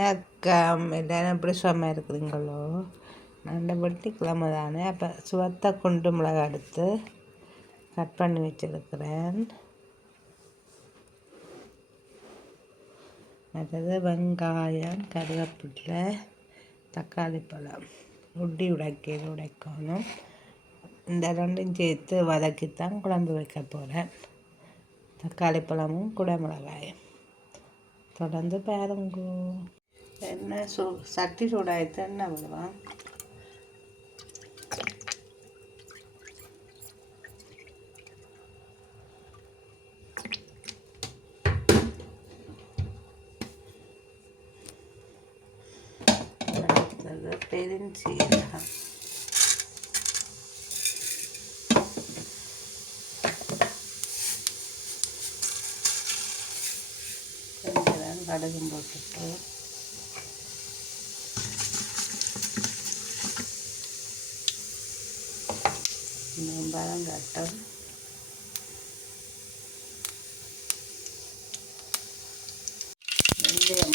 நக்கம் எல்லாரும் எப்படி சும்மா இருக்கிறீங்களோ நான் வெள்ளிக்கிழமை தானே. அப்போ சுவத்த குண்டு மிளகா எடுத்து கட் பண்ணி வச்சுருக்கிறேன். மற்றது வெங்காயம் கருவேப்பிலை தக்காளி பழம். உட்டி உடைக்க உடைக்கணும்? இந்த ரெண்டும் சேர்த்து வதக்கித்தான் குழம்பு வைக்க போகிறேன் தக்காளி பழமும் குடமிளகாயும். தொடர்ந்து பாருங்கோ. என்ன சூ சட்டி சூடாயிட்டு என்ன விடுவான் பெருஞ்சீரகம். கடுகும் போட்டுட்டு பழம் கட்டம் வெந்தயம்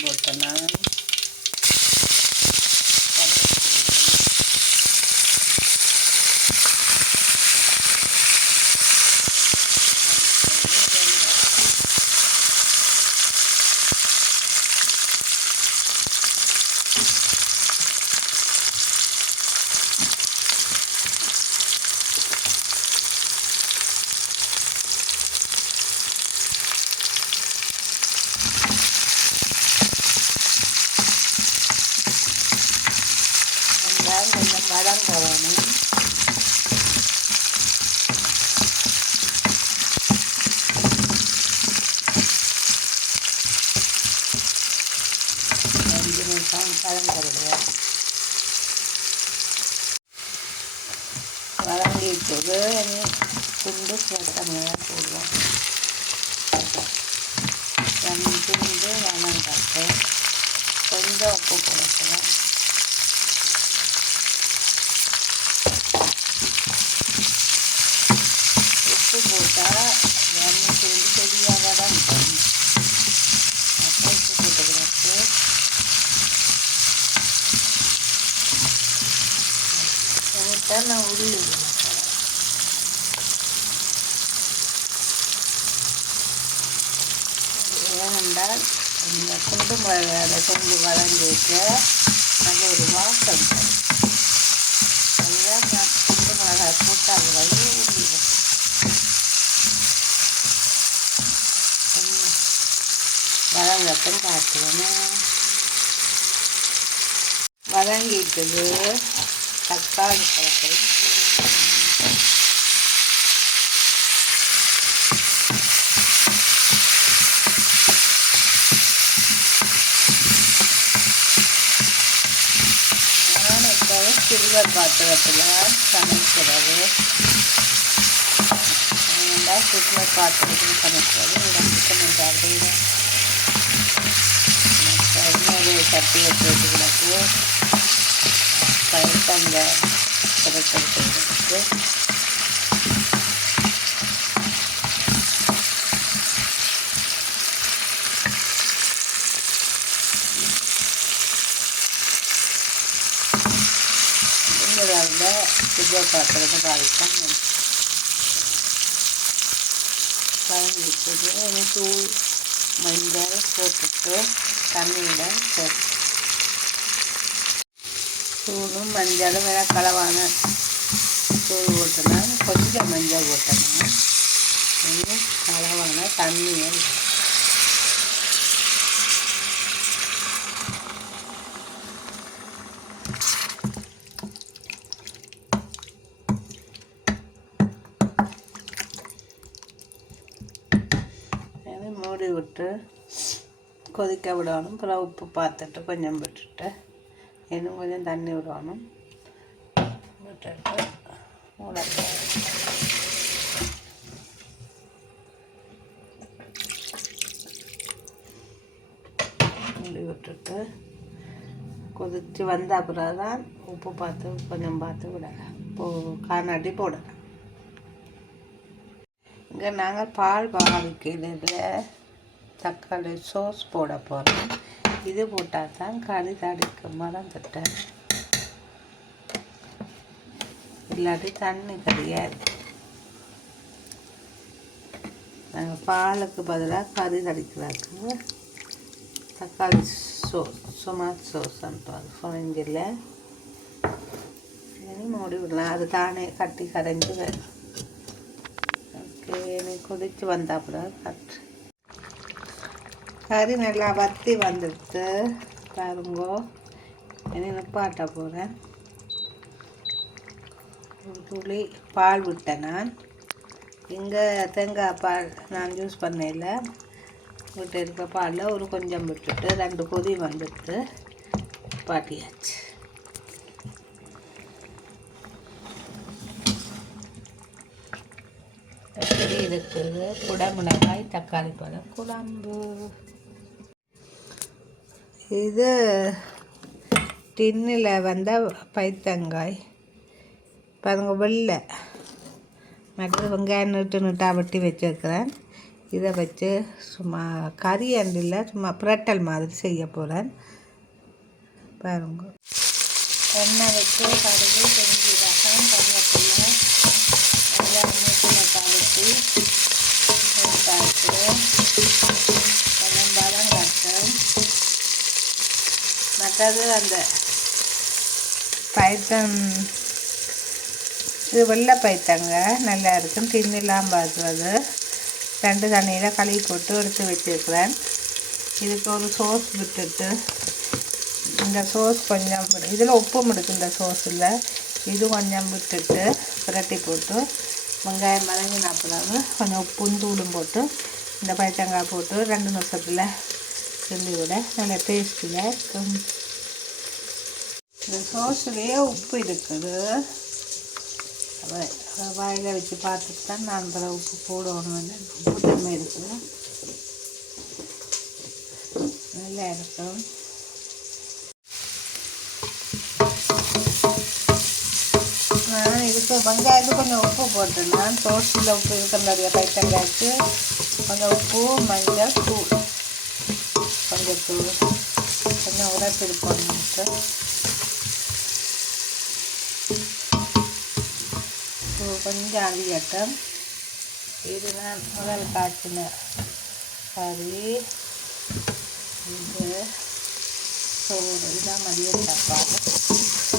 போட்டேன்னா கொஞ்சம் வதங்க வேணும் அஞ்சு நிமிஷம் வதங்கிறது வதங்கிட்டது இனி துண்டு சேர்த்தமையாக போடுவோம் ரெண்டு துண்டு வதங்கட்டு கொஞ்சம் உப்பு போடணும் உப்பு போட்டால் எண்ணெய்க்கு வந்து தான் இருக்கும் அப்போ உப்பு நான் உள்ளி ஏனென்றால் இந்த குண்டு மிளகாய் கொண்டு வளர்ந்து வைக்க நல்ல ஒரு வாசம் அதுதான் நான் குண்டு மிளகாய் போட்டால் வழி உள்ளி வதங்கட்டும் பார்த்துக்கணும் வதங்கிட்டது தக்காளி பழத்தை நான் இப்போ சில்வர் பாத்திரத்தில் சமைக்கிறது. சில்வர் பாத்திரத்தில் சமைக்கிறது. உடம்புக்கு நன்றாக ini sapi itu berlaku kain tangga terus terus Kalau ada, itu மஞ்சள் போட்டுட்டு தண்ணியில் சேர்த்து தூளும் மஞ்சளும் வேணால் கலவான தூள் போட்டோன்னா கொஞ்சம் மஞ்சள் போட்டோன்னா கலவான தண்ணியை மூடி விட்டு கொதிக்க விடணும். அப்புறம் உப்பு பார்த்துட்டு கொஞ்சம் விட்டுட்டு இன்னும் கொஞ்சம் தண்ணி விடணும். விட்டுட்டு மூடி விட்டுட்டு கொதித்து வந்த அப்புறம் தான் உப்பு பார்த்து கொஞ்சம் பார்த்து விடலாம். இப்போ காணாட்டி போடலாம். இங்கே நாங்கள் பால் பாவிக்கையில் தக்காளி சோஸ் போட போகிறோம் இது போட்டால் தான் கறி தடுக்க மறந்துட்டேன். இல்லாட்டி தண்ணி கிடையாது நாங்கள் பாலுக்கு பதிலாக கறி தடிக்கிறாக்கு தக்காளி சோஸ் சுமாத் சோஸ் அனுப்பாங்க. ஃப்ரெஞ்சில் இனி மூடி விடலாம். அது தானே கட்டி கரைஞ்சி வரும் ஓகே எனக்கு கொதித்து கூட கட்டு கறி நல்லா வத்தி வந்துடுத்து. பாருங்கோ இனி நிப்பாட்ட போகிறேன் ஒரு துளி பால் விட்டேன் நான். இங்கே தேங்காய் பால் நான் யூஸ் பண்ணையில் விட்டு இருக்கிற பாலில் ஒரு கொஞ்சம் விட்டுட்டு ரெண்டு கொதி வந்துட்டு பாட்டியாச்சு எப்படி இருக்குது? குடமிளகாய் தக்காளி பழம் குழம்பு. இது டின்னில் வந்த பைத்தங்காய். பாருங்க வெள்ளை. மற்றது வெங்காயம் நீட்டு நீட்டாக வெட்டி வச்சுருக்கிறேன். இதை வச்சு சும்மா கறி அண்டில் சும்மா பிரட்டல் மாதிரி செய்ய போகிறேன் பாருங்க. எண்ணெய் வச்சு கடுகு பெருஞ்சீரகம் கருவேப்பிலை வெங்காயம் நீட்டு நீட்டாக வெட்டி போட்டாச்சு கொஞ்சம் கட்டும் மற்றது அந்த பைத்தம் இது வெள்ளை பைத்தங்க. நல்லா இருக்கும். தின்னிலாம் பார்த்துவது ரெண்டு தண்ணியில் கழுவி போட்டு எடுத்து வச்சுருக்கிறேன். இதுக்கு ஒரு சோஸ் விட்டுட்டு இந்த சோஸ் கொஞ்சம் இதில் உப்பும் இருக்குது இந்த சோஸில் இது கொஞ்சம் விட்டுட்டு புரட்டி போட்டு வெங்காயம் மிளகு பிறகு கொஞ்சம் உப்பும் தூளும் போட்டு இந்த பைத்தங்காய் போட்டு ரெண்டு நிமிஷத்தில் கிண்டி நல்லா நல்ல டேஸ்டியாக இருக்கும். இந்த சோஸ்லேயே உப்பு இருக்குது. வாயில் வச்சு பார்த்துட்டு தான் நான் அந்த உப்பு போடணும்னு உப்பு தன்மை இருக்குது. நல்லா இருக்கும். நான் இதுக்கு வெங்காயத்துக்கு கொஞ்சம் உப்பு போட்டேன் நான். உப்பு இருக்கிற நிறைய பைத்தங்காய்க்கு. கொஞ்சம் உப்பு மஞ்சள் தூள். கொஞ்சம் தூள் கொஞ்சம் உரைப்பிடிப்போம் கொஞ்சம் அழியட்டும் இது நான் முதல் காய்ச்சின கறி இது சோறு இதான் மதியம் சாப்பாடு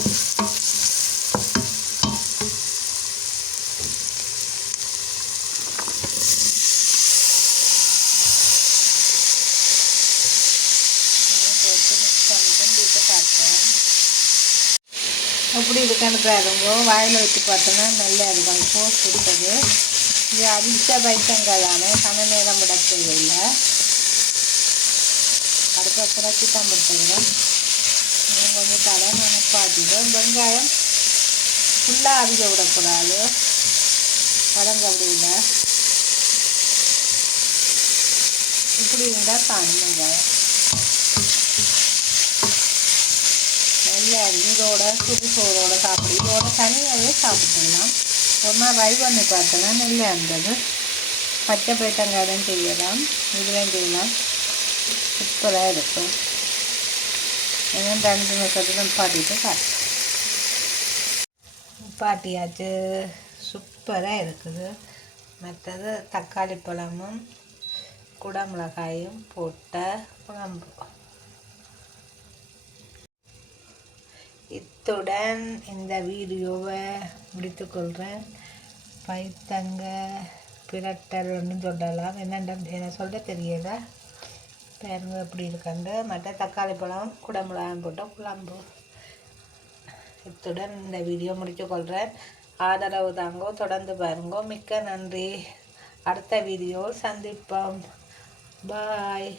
எப்படி இருக்கான்னு பாருங்க. வாயில் வச்சு பார்த்தோன்னா நல்லா இருக்கும் போஸ் கொடுத்தது இது அதிர்ஷ்ட பைத்தங்காய் தானே கன நேரம் விட அடுத்த புரட்சி தான் படுத்துக்கிறேன் கொஞ்சம் தலை நினைப்பாட்டிடும் வெங்காயம் ஃபுல்லாக அவிக்க விடக்கூடாது. கலங்க இல்லை இப்படி இருந்தால் காணும் வெங்காயம். நல்ல இதோட சுடு சோறோட சாப்பிடு. இதோட தனியாகவே சாப்பிட்டுடலாம் ஒரு நாள் ரை பண்ணி பார்த்தோன்னா நல்லா இருந்தது பச்சை பைத்தங்காயம் செய்யலாம். இதுவும் செய்யலாம். சூப்பராக இருக்கும். இன்னும் ரெண்டு நிமிஷத்துக்கு பாட்டிட்டு காட்டு பாட்டியாச்சு. சூப்பராக இருக்குது. மற்றது தக்காளி பழமும் குடமிளகாயும் போட்ட குழம்பு. இத்துடன் இந்த வீடியோவை முடித்துக்கொள்கிறேன். பைத்தங்க பிரட்டல் ஒன்று சொல்லலாம். என்னென்ன என்ன சொல்ல தெரியல. பாருங்க எப்படி இருக்காங்க மற்ற தக்காளி பழம் குடமிளகாயம் போட்டோம் குழம்பு இத்துடன் இந்த வீடியோ முடித்துக்கொள்கிறேன். ஆதரவு தாங்கோ தொடர்ந்து பாருங்கோ. மிக்க நன்றி. அடுத்த வீடியோ சந்திப்போம். பாய்.